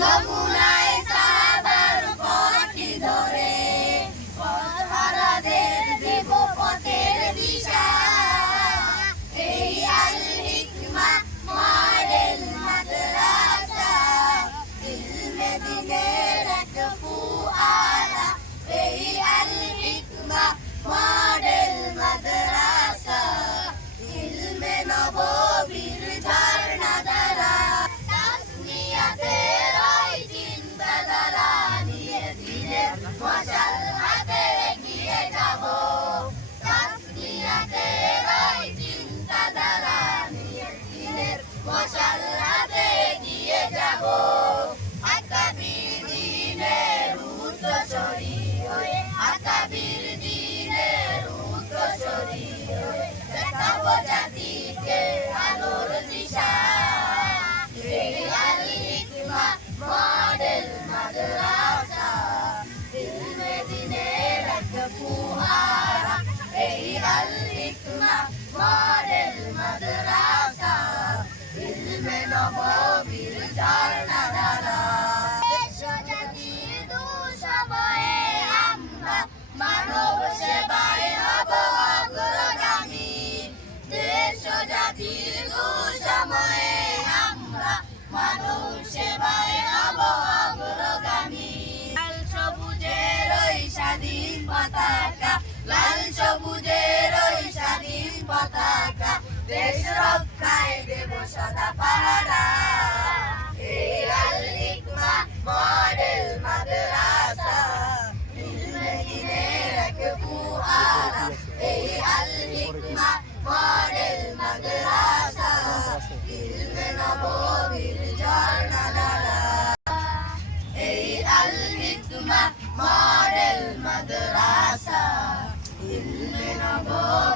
নমুনায় সাহাবার পথটি ধরে পথহারাদের দেব পথের দিশা। এই আল হিকমা মডেল মাদ্রাসা, ইলমে দ্বীনের এক ফুয়ারা। এই আল হিকমা মডেল মাদ্রাসা, ইলমে নববীর ঝর্ণা ধারা। তাসমিয়াতের ওই চিন্তাধারা নিয়ে দিনের মশাল হাতে এগিয়ে যাব। তাসমিয়াতের ওই চিন্তাধারা নিয়ে দিনের মশাল হাতে এগিয়ে যাব। আকাবির দ্বীনের উত্তরসূরি হয়ে, আকাবির দ্বীনের উত্তরসূরি হয়ে দেখাবো জাতিকে আলোর দিশা। এই আল হিকমা মডেল মাদ্রাসা, ইলমে দ্বীনের এক ফুয়ারা। এই আল হিকমা মডেল মাদ্রাসা, ইলমে নববীর ঝর্ণা ধারা। দেশ জাতির দুঃসময়ে আমরা মানব সেবায় হব অগ্রগামী। দেশ জাতির দুঃসময়ে আমরা মানব সেবায় হব অগ্রগামী। লাল সবুজের ওই স্বাধীন পতাকা, লাল সবুজের ওই স্বাধীন পতাকা, দেশ রক্ষায় দেব সদা পাহারা। এই আল হিকমা মডেল মাদ্রাসা, ইলমে দ্বীনের এক ফুয়ারা। এই আল হিকমা মডেল মাদ্রাসা, ইলমে নববীর ঝর্ণা ধারা। এই আল হিকমা মডেল মাদ্রাসা, ইলমে নববীর